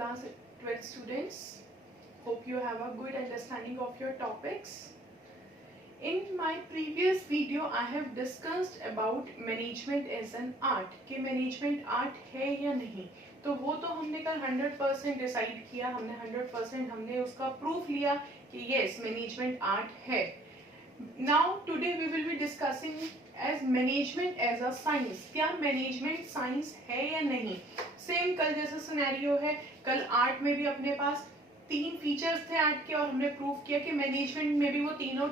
class 12 students. Hope you have a good understanding of your topics. In my previous video, I have discussed about management as an art. कि management art है या नहीं, तो वो तो हमने कल 100% डिसाइड किया, हमने 100% हमने उसका प्रूफ लिया कि yes management art है. Now today we will be discussing as management as a science. क्या management science है या नहीं? सेम कल जैसा सिनेरियो है. कल आर्ट में भी अपने पास 3 फीचर्स थे आर्ट के और हमने प्रूव किया कि मैनेजमेंट में भी वो तीनों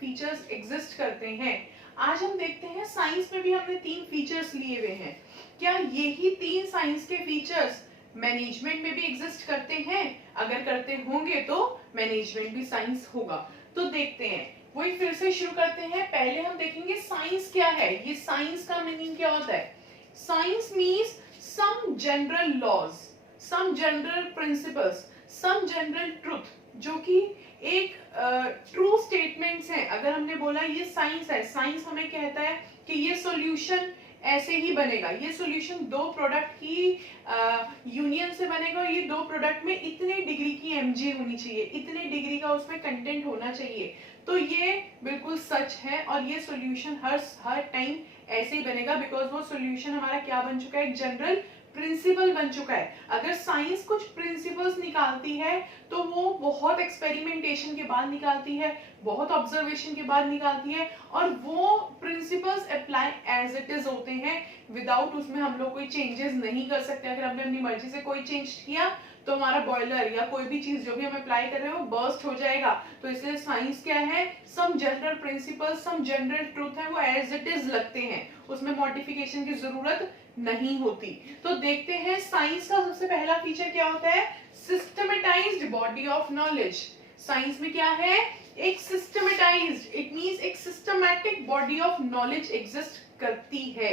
फीचर्स एग्जिस्ट करते हैं. आज हम देखते हैं साइंस में भी हमने 3 फीचर्स लिए हुए हैं. क्या यही 3 साइंस के फीचर्स मैनेजमेंट में भी एग्जिस्ट करते हैं? अगर करते होंगे तो मैनेजमेंट भी साइंस होगा. तो देखते हैं, वही फिर से शुरू करते हैं. पहले हम देखेंगे साइंस क्या है. ये साइंस का मीनिंग क्या होता है? Science means some general laws, some general principles, some general truth, जो कि एक ट्रू स्टेटमेंट्स हैं. अगर हमने बोला ये साइंस है, साइंस हमें कहता है कि ये सॉल्यूशन ऐसे ही बनेगा, ये सॉल्यूशन 2 प्रोडक्ट की यूनियन से बनेगा और ये 2 प्रोडक्ट में इतने डिग्री की एमजी होनी चाहिए, इतने डिग्री का उसमें कंटेंट होना चाहिए. तो ये बिल्कुल सच है और ये सॉल्यूशन हर टाइम ऐसे ही बनेगा बिकॉज वो सॉल्यूशन हमारा क्या बन चुका है? एक जनरल प्रिंसिपल बन चुका है. अगर साइंस कुछ प्रिंसिपल्स निकालती है तो वो बहुत एक्सपेरिमेंटेशन के बाद निकालती है, बहुत ऑब्जर्वेशन के बाद निकालती है और वो principles apply as it is होते हैं. विदाउट उसमें हम लोग कोई चेंजेस नहीं कर सकते. अगर हमने अपनी मर्जी से कोई चेंज किया तो हमारा बॉयलर या कोई भी चीज जो भी हम अप्लाई कर रहे हो बर्स्ट हो जाएगा. तो इसलिए साइंस क्या है? Some general principles, some general truth है, वो एज इट इज लगते हैं, उसमें मॉडिफिकेशन की जरूरत नहीं होती. तो देखते हैं साइंस का सबसे पहला फीचर क्या होता है? Systematised body of knowledge. Science में क्या है? एक सिस्टमेटाइज्ड, इट मींस एक systematic body of knowledge exist करती है.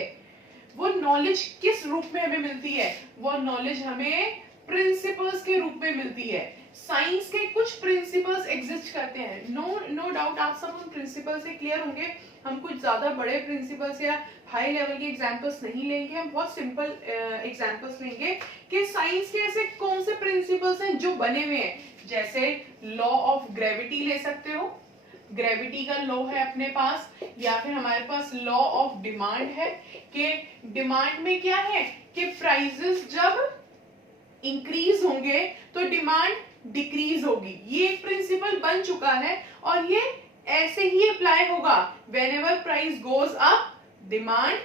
वो नॉलेज किस रूप में हमें मिलती है? वो नॉलेज हमें प्रिंसिपल्स के रूप में मिलती है. साइंस के कुछ प्रिंसिपल्स एग्जिस्ट करते हैं. नो डाउट आप सब उन प्रिंसिपल से क्लियर होंगे. हम कुछ ज्यादा बड़े प्रिंसिपल्स या हाई लेवल के एग्जांपल्स नहीं लेंगे, हम बहुत सिंपल एग्जांपल्स लेंगे कि साइंस के ऐसे कौन से प्रिंसिपल्स हैं जो बने हुए हैं. जैसे लॉ ऑफ ग्रेविटी ले सकते हो, ग्रेविटी का लॉ है अपने पास, या फिर हमारे पास लॉ ऑफ डिमांड है कि डिमांड में क्या है कि प्राइसेस जब इंक्रीज होंगे तो डिमांड डिक्रीज होगी. ये एक प्रिंसिपल बन चुका है और ये ऐसे ही अप्लाई होगा. Whenever price goes up demand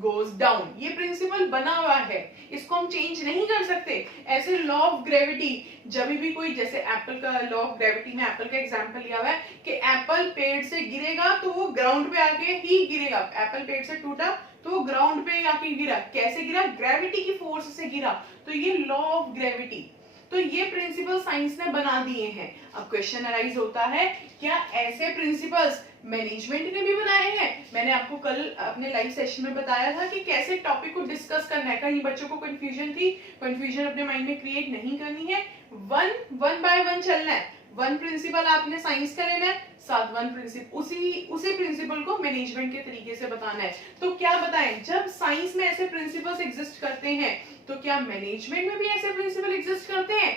goes down. ये प्रिंसिपल बना हुआ है, इसको हम चेंज नहीं कर सकते. ऐसे लॉ ऑफ ग्रेविटी, जब भी कोई, जैसे एप्पल का लॉ ऑफ ग्रेविटी में एप्पल का एग्जांपल लिया हुआ है कि एप्पल पेड़ से गिरेगा तो वो ग्राउंड पे आके ही गिरेगा. एप्पल पेड़ से टूटा तो वो ग्राउंड पे आके गिरा. कैसे गिरा? ग्रेविटी की फोर्स से गिरा. तो ये लॉ ऑफ ग्रेविटी. तो ये प्रिंसिपल साइंस ने बना दिए हैं. अब क्वेश्चन अराइज होता है, क्या ऐसे प्रिंसिपल्स मैनेजमेंट ने भी बनाए हैं? मैंने आपको कल अपने लाइव सेशन में बताया था कि कैसे टॉपिक को डिस्कस करना है. कहीं बच्चों को कंफ्यूजन थी, कंफ्यूजन अपने माइंड में क्रिएट नहीं करनी है. वन बाय वन चलना है. 1 प्रिंसिपल आपने साइंस का लेना है, साथ 1 प्रिंसिपल उसी प्रिंसिपल को मैनेजमेंट के तरीके से बताना है. तो क्या बताएं, जब साइंस में ऐसे प्रिंसिपल्स एग्जिस्ट करते हैं तो क्या मैनेजमेंट में भी ऐसे प्रिंसिपल एग्जिस्ट करते हैं?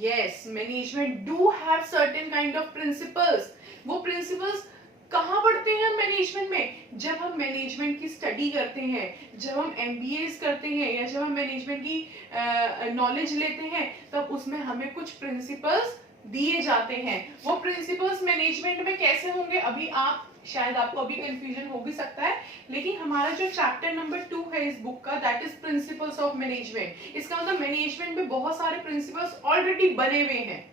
Yes, management do have certain kind of principles. वो प्रिंसिपल्स कहाँ पढ़ते हैं हम मैनेजमेंट में? जब हम मैनेजमेंट की स्टडी करते हैं, जब हम एमबीएस करते हैं या जब हम मैनेजमेंट की नॉलेज लेते हैं, तब उसमें हमें कुछ प्रिंसिपल्स दिए जाते हैं. वो प्रिंसिपल्स मैनेजमेंट में कैसे होंगे? अभी आप शायद आपको अभी कंफ्यूजन हो भी सकता है, लेकिन हमारा जो चैप्टर नंबर 2 है इस बुक का, that is principles of management. इसका मतलब मैनेजमेंट में बहुत सारे प्रिंसिपल्स ऑलरेडी बने हुए हैं.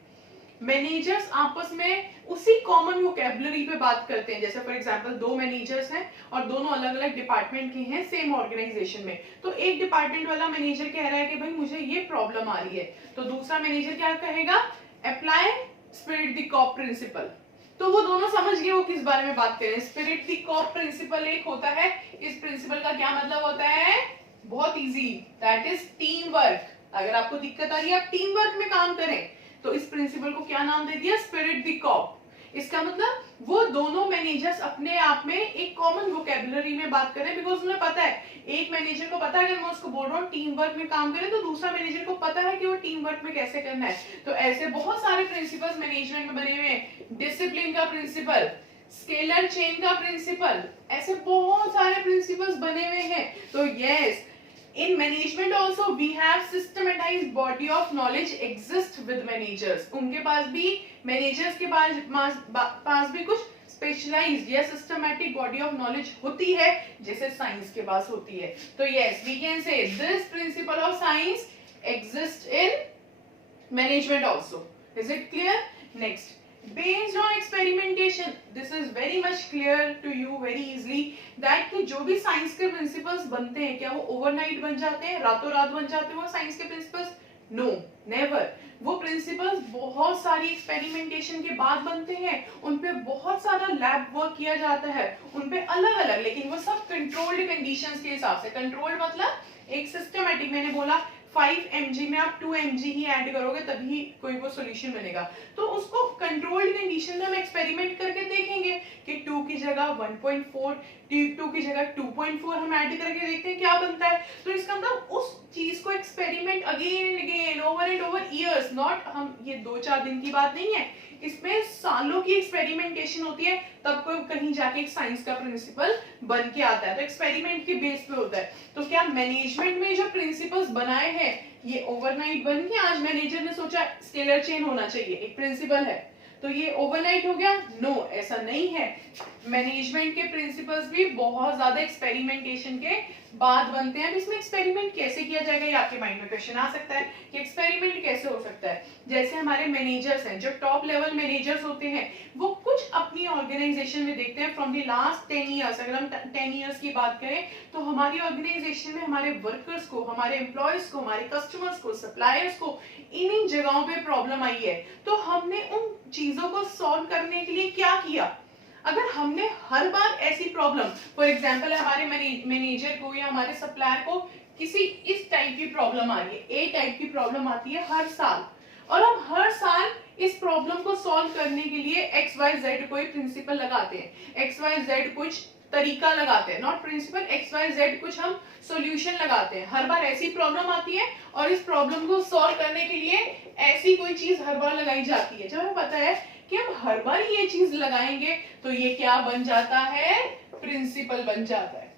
मैनेजर्स आपस में उसी कॉमन वोकैबुलरी पे बात करते हैं. जैसे फॉर एग्जांपल 2 मैनेजर्स हैं और दोनों अलग अलग डिपार्टमेंट के हैं सेम ऑर्गेनाइजेशन में. तो एक डिपार्टमेंट वाला मैनेजर कह रहा है कि भाई मुझे ये प्रॉब्लम आ रही है, तो दूसरा मैनेजर क्या कहेगा? Apply spirit de corps principle. तो वो दोनों समझ गए वो किस बारे में बात कर रहे हैं. स्पिरिट द कॉप प्रिंसिपल एक होता है. इस प्रिंसिपल का क्या मतलब होता है? बहुत easy, that is team work. अगर आपको दिक्कत आ रही है आप टीम वर्क में काम करें, तो इस प्रिंसिपल को क्या नाम दे दिया? Spirit de corps. इसका मतलब वो दोनों मैनेजर्स अपने आप में एक कॉमन वोकेबुलरी में बात कर रहे हैं, बिकॉज उन्हें पता है, एक मैनेजर को पता है अगर मैं उसको बोल रहा हूँ टीम वर्क में काम करें, तो दूसरा मैनेजर को पता है कि वो टीम वर्क में कैसे करना है। तो ऐसे बहुत सारे प्रिंसिपल्स मैनेजमेंट में बने हुए हैं। डिसिप्लिन का प्रिंसिपल, स्केलर चेन का प्रिंसिपल, ऐसे बहुत सारे प्रिंसिपल्स बने हुए हैं। तो yes, in management also we have systematized body of knowledge exist with managers। उनके पास भी, managers के पास भी कुछ स्पेशलाइज्ड या सिस्टमैटिक बॉडी ऑफ नॉलेज होती है, जैसे साइंस के पास होती है। तो yes, we can say this principle of science exist in management also. Is it clear? Next, based on experimentation, this is very much clear to you very easily that कि जो भी साइंस के principles बनते हैं, क्या वो overnight बन जाते हैं, रातों रात बन जाते हैं वो साइंस के प्रिंसिपल्स? No, never. वो प्रिंसिपल्स बहुत सारी एक्सपेरिमेंटेशन के बाद बनते हैं, उन पे बहुत सारा लैब वर्क किया जाता है, उन पे अलग अलग, लेकिन वो सब कंट्रोल्ड कंडीशंस के हिसाब से। कंट्रोल्ड मतलब एक सिस्टमैटिक, मैंने बोला 5 mg में आप 2 mg ही ऐड करोगे तभी कोई वो सॉल्यूशन बनेगा। तो उसको कंट्रोल्ड कंडीशन में हम एक्सपेरिमेंट करके देखेंगे कि 2 की जगह 1.4, 2 की जगह 2.4 हम ऐड करके देखते हैं क्या बनता है। तो इसका मतलब उस चीज को experiment again and again, over and over years, not हम ये 2-4 दिन की बात नहीं है, इसमें सालों की एक्सपेरिमेंटेशन होती है, तब कोई कहीं जाके एक साइंस का प्रिंसिपल बन के आता है। तो एक्सपेरिमेंट के बेस पे होता है। तो क्या मैनेजमेंट में जो प्रिंसिपल्स बनाए हैं ये ओवरनाइट बन के, आज मैनेजर ने सोचा स्केलर चेन होना चाहिए, एक प्रिंसिपल है तो ये ओवरनाइट हो गया? नो, ऐसा नहीं है। मैनेजमेंट के प्रिंसिपल्स भी बहुत ज्यादा एक्सपेरिमेंटेशन के बाद बनते हैं। अब इसमें एक्सपेरिमेंट कैसे किया जाएगा, ये आपके माइंड में क्वेश्चन आ सकता है कि एक्सपेरिमेंट कैसे हो सकता है। जैसे हमारे मैनेजर्स हैं, जो टॉप लेवल मैनेजर्स होते हैं, वो कुछ अपनी ऑर्गेनाइजेशन में देखते हैं फ्रॉम द लास्ट 10 ईयर्स। अगर हम 10 ईयर्स की बात करें तो हमारी ऑर्गेनाइजेशन में हमारे वर्कर्स को, हमारे एम्प्लॉयज को, हमारे कस्टमर्स को, सप्लायर्स को इन जगहों पे प्रॉब्लम आई है, तो हमने उन चीजों को सॉल्व करने के लिए क्या किया। अगर हमने हर बार ऐसी प्रॉब्लम, फॉर एग्जांपल हमारे मैनेजर को या हमारे सप्लायर को किसी इस टाइप की प्रॉब्लम आ रही है, ए टाइप की प्रॉब्लम आती है हर साल, और हम हर साल इस प्रॉब्लम को सॉल्व करने के लिए XYZ कोई प्रिंसिपल लगाते हैं, XYZ कुछ तरीका लगाते हैं, नॉट प्रिंसिपल, XYZ कुछ हम सॉल्यूशन लगाते हैं। हर बार ऐसी प्रॉब्लम आती है और इस प्रॉब्लम को सॉल्व करने के लिए ऐसी कोई चीज हर बार लगाई जाती है। जब हमें पता है कि हम हर बार ये चीज लगाएंगे तो ये क्या बन जाता है, प्रिंसिपल बन जाता है,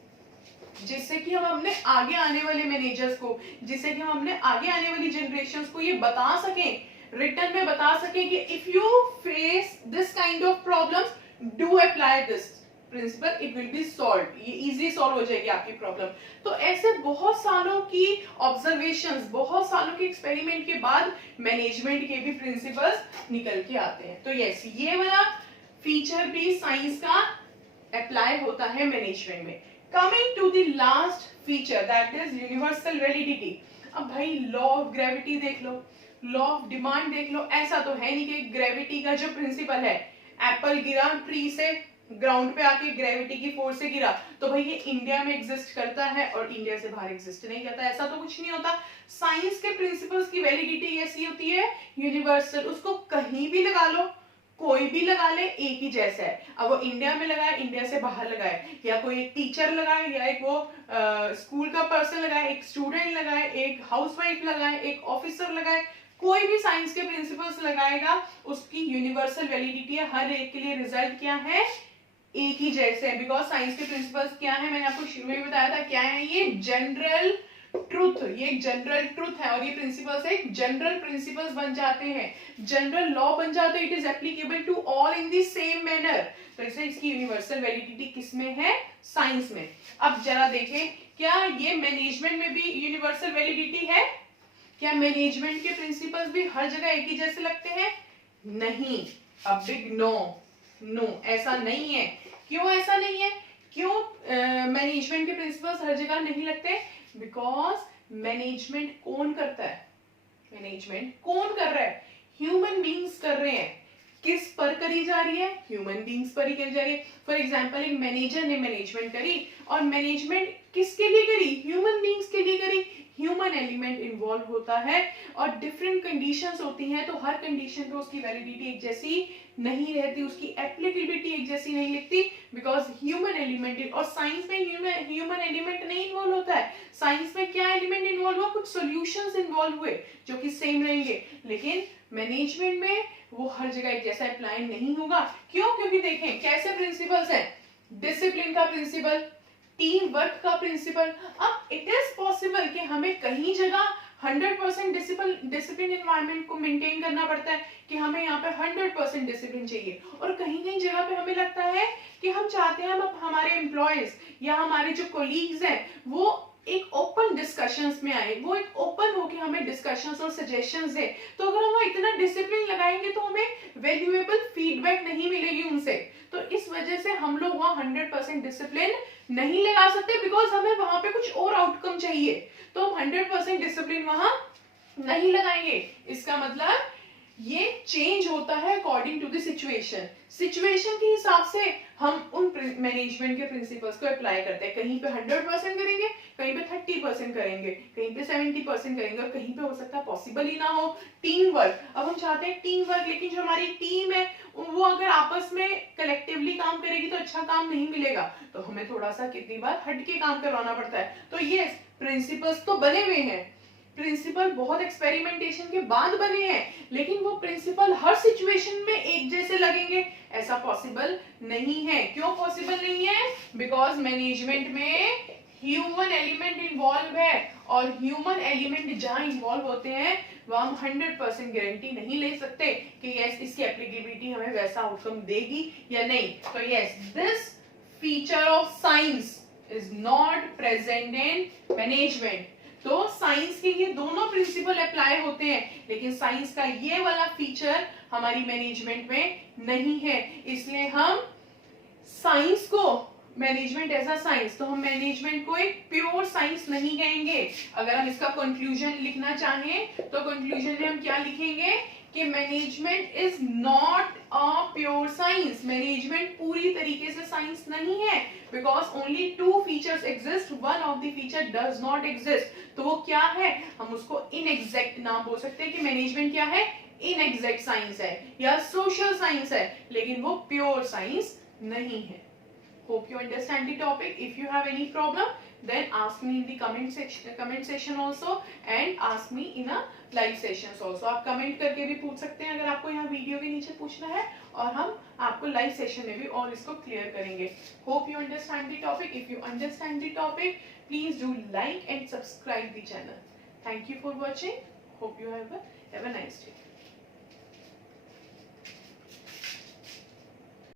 जिससे कि हम अपने आगे आने वाले मैनेजर्स को, जिससे कि हम अपने आगे आने वाली जनरेशंस को ये बता सकें, रिटर्न में बता सकें कि if you face this kind of problems, do apply this principle, it will be solve, ये इजीली सॉल्व हो जाएगी आपकी प्रॉब्लम। तो ऐसे बहुत सालों की ऑब्जर्वेशंस, बहुत सालों के एक्सपेरिमेंट के बाद मैनेजमेंट के भी प्रिंसिपल्स निकल के आते हैं। तो यस, ये वाला फीचर भी साइंस का अप्लाई होता है मैनेजमेंट में। Coming to the last feature, that is universal validity. अब भाई लॉ ऑफ ग्रेविटी देख लो, लॉ ऑफ डिमांड देख लो, ऐसा तो है नहीं कि ग्रेविटी का जो प्रिंसिपल है, एप्पल गिरा ट्री से ग्राउंड पे आके ग्रेविटी की फोर्स से गिरा, तो भाई ये इंडिया में एग्जिस्ट करता है और इंडिया से बाहर एग्जिस्ट नहीं करता, ऐसा तो कुछ नहीं होता। साइंस के प्रिंसिपल्स की वैलिडिटी ऐसी होती है यूनिवर्सल, उसको कहीं भी लगा लो, कोई भी लगा ले, एक ही जैसा है। अब वो इंडिया में लगाए, इंडिया से बाहर लगाए, या कोई एक टीचर लगाए, या एक वो स्कूल का पर्सन लगाए, एक स्टूडेंट लगाए, एक हाउसवाइफ लगाए, एक ऑफिसर लगाए, कोई भी साइंस के प्रिंसिपल्स लगाएगा, उसकी यूनिवर्सल वैलिडिटी है, हर एक के लिए रिजल्ट क्या है, एक ही जैसे है। बिकॉज साइंस के प्रिंसिपल्स क्या है, मैंने आपको शुरू में बताया था क्या है, ये जनरल ट्रूथ, ये एक जनरल ट्रूथ है, और ये प्रिंसिपल्स एक जनरल प्रिंसिपल्स बन जाते हैं, जनरल लॉ बन जाते हैं, it is applicable to all in the same manner. तो इसलिए इसकी यूनिवर्सल वैलिडिटी किसमें है, साइंस में। अब जरा देखें, क्या ये मैनेजमेंट में भी यूनिवर्सल वैलिडिटी है? क्या मैनेजमेंट के प्रिंसिपल्स भी हर जगह एक ही जैसे लगते हैं? नहीं, अ बिग नो, नो, ऐसा नहीं है। क्यों ऐसा नहीं है? क्यों मैनेजमेंट के प्रिंसिपल्स हर जगह नहीं लगते? बिकॉज मैनेजमेंट कौन करता है, मैनेजमेंट कौन कर रहा है, ह्यूमन बींग्स कर रहे हैं। किस पर करी जा रही है, ह्यूमन बींग्स पर ही करी जा रही है। फॉर एग्जांपल एक मैनेजर ने मैनेजमेंट करी, और मैनेजमेंट किसके लिए करी, ह्यूमन बींग्स के लिए करी। ह्यूमन एलिमेंट इन्वॉल्व होता है और डिफरेंट कंडीशंस होती हैं, तो हर कंडीशन पे उसकी वैलिडिटी एक जैसी नहीं रहती, उसकी एप्लीकेबिलिटी एक जैसी नहीं लिखती, बिकॉज ह्यूमन एलिमेंट, और साइंस में ह्यूमन एलिमेंट नहीं इन्वॉल्व होता है। साइंस में क्या एलिमेंट इन्वॉल्व हुआ, कुछ सॉल्यूशंस इन्वॉल्व हुए जो कि सेम रहेंगे, लेकिन मैनेजमेंट में वो हर जगह एक जैसा अप्लाई नहीं होगा। क्यों? क्योंकि देखें कैसे प्रिंसिपल्स हैं, डिसिप्लिन का प्रिंसिपल, टीम वर्क का प्रिंसिपल। अब इट इज पॉसिबल कि हमें कहीं जगह 100% डिसिप्लिन एनवायरनमेंट को मेंटेन करना पड़ता है कि हमें यहाँ पे 100% डिसिप्लिन चाहिए, और कहीं कहीं जगह पे हमें लगता है कि हम चाहते हैं अब हमारे एम्प्लॉयज या हमारे जो कोलीग्स हैं वो एक ओपन डिस्कशंस में आए, वो एक ओपन होके हमें डिस्कशंस और सजेशंस दे। तो अगर हम इतना डिसिप्लिन लगाएंगे तो हमें वैल्यूएबल फीडबैक नहीं मिलेगी उनसे। तो इस वजह से हम लोग वहाँ 100% डिसिप्लिन नहीं लगा सकते, बिकॉज हमें वहां पे कुछ और आउटकम चाहिए, तो हम 100% डिसिप्लिन वहां नहीं लगाएंगे। इसका मतलब ये चेंज होता है according to the situation. Situation के हिसाब से हम उन मैनेजमेंट के प्रिंसिपल्स को अप्लाई करते हैं। कहीं पे 100% करेंगे, कहीं पे 30% करेंगे, कहीं पे 70% करेंगे, और कहीं पे हो सकता है पॉसिबल ही ना हो। टीम वर्क, अब हम चाहते हैं टीम वर्क, लेकिन जो हमारी टीम है वो अगर आपस में कलेक्टिवली काम करेगी तो अच्छा काम नहीं मिलेगा, तो हमें थोड़ा सा कितनी बार हट के काम करवाना पड़ता है। तो ये प्रिंसिपल्स तो बने हुए हैं, प्रिंसिपल बहुत एक्सपेरिमेंटेशन के बाद बने हैं, लेकिन वो प्रिंसिपल हर सिचुएशन में एक जैसे लगेंगे ऐसा पॉसिबल नहीं है। क्यों पॉसिबल नहीं है? बिकॉज मैनेजमेंट में ह्यूमन एलिमेंट इन्वॉल्व है, और ह्यूमन एलिमेंट जहां इन्वॉल्व होते हैं वह हम 100% गारंटी नहीं ले सकते कि यस इसकी एप्लीकेबिलिटी हमें वैसा आउटकम देगी या नहीं। तो yes, this feature of science is not present in management. तो साइंस के ये दोनों प्रिंसिपल अप्लाई होते हैं, लेकिन साइंस का ये वाला फीचर हमारी मैनेजमेंट में नहीं है। इसलिए हम साइंस को, मैनेजमेंट एज अ साइंस, तो हम मैनेजमेंट को एक प्योर साइंस नहीं कहेंगे। अगर हम इसका कंक्लूजन लिखना चाहें तो कंक्लूजन में हम क्या लिखेंगे कि management is not a pure science. Management पूरी तरीके से साइंस नहीं है, because only 2 features exist, one of the feature does not exist. तो वो क्या है? हम उसको इनएग्जैक्ट नाम बोल सकते हैं कि मैनेजमेंट क्या है, इनएग्जैक्ट साइंस है या सोशल साइंस है, लेकिन वो प्योर साइंस नहीं है। Hope you understand the topic. If you have any problem, then ask me in the comment section also, and ask me in a live sessions also. आप comment करके भी पूछ सकते हैं अगर आपको यहाँ वीडियो के नीचे पूछना है, और हम आपको लाइव सेशन में भी और इसको क्लियर करेंगे। Hope you understand the topic. If you understand the topic, please do like and subscribe the channel. Thank you for watching. Hope you have a nice day.